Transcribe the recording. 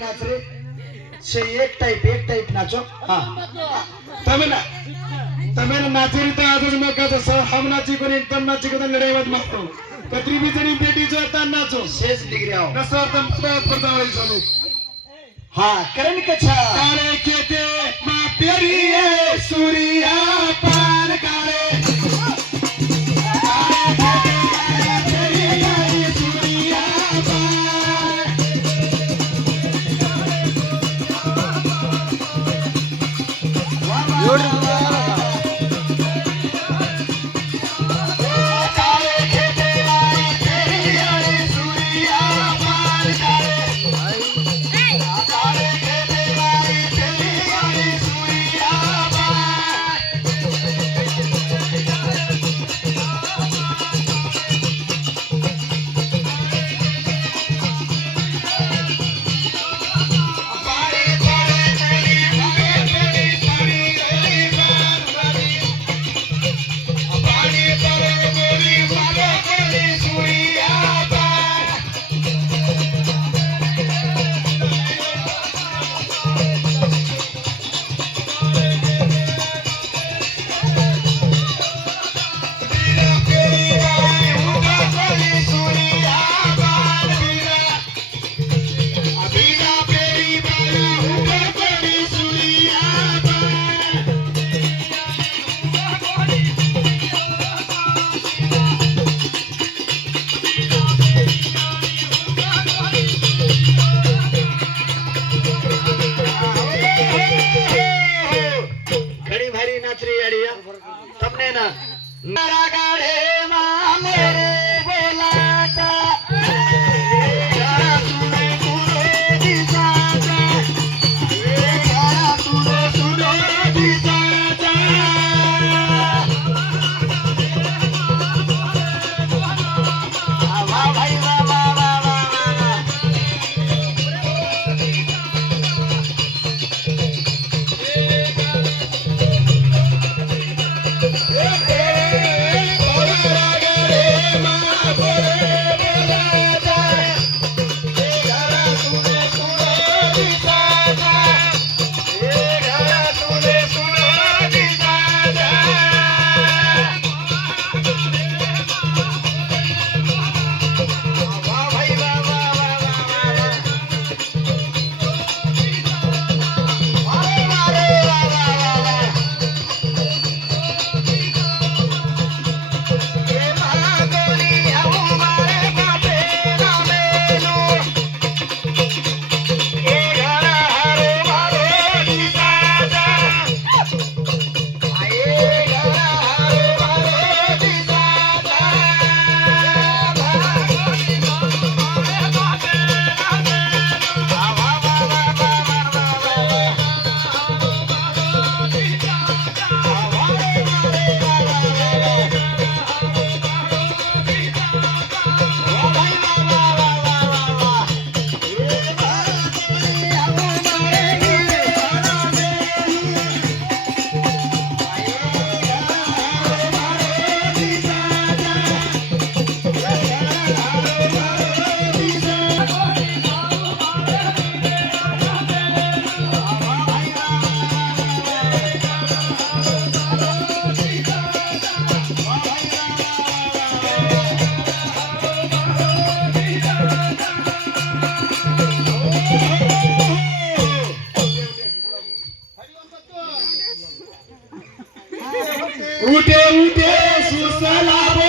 नाच रे से एक टाइप नाचो हाँ तमें नाचेरी तो आज मैं कहता सब हम नाची को नहीं तुम नाची को तो लड़ाई मत मारो कतरी भी जनी बेटी जो है नाचो शेष दिख रहा हो नसर तुम पता वाली सोनी हाँ करण कच्छा काले केते माँ प्यारी है सूर्या पार काले मेरा गाड़े माँ मेरे बोलाता जरा सुनो सुनो दिसाता जरा सुनो सुनो दिसाता वाह भाई वाह वाह वाह वाह उठे उठे सुसला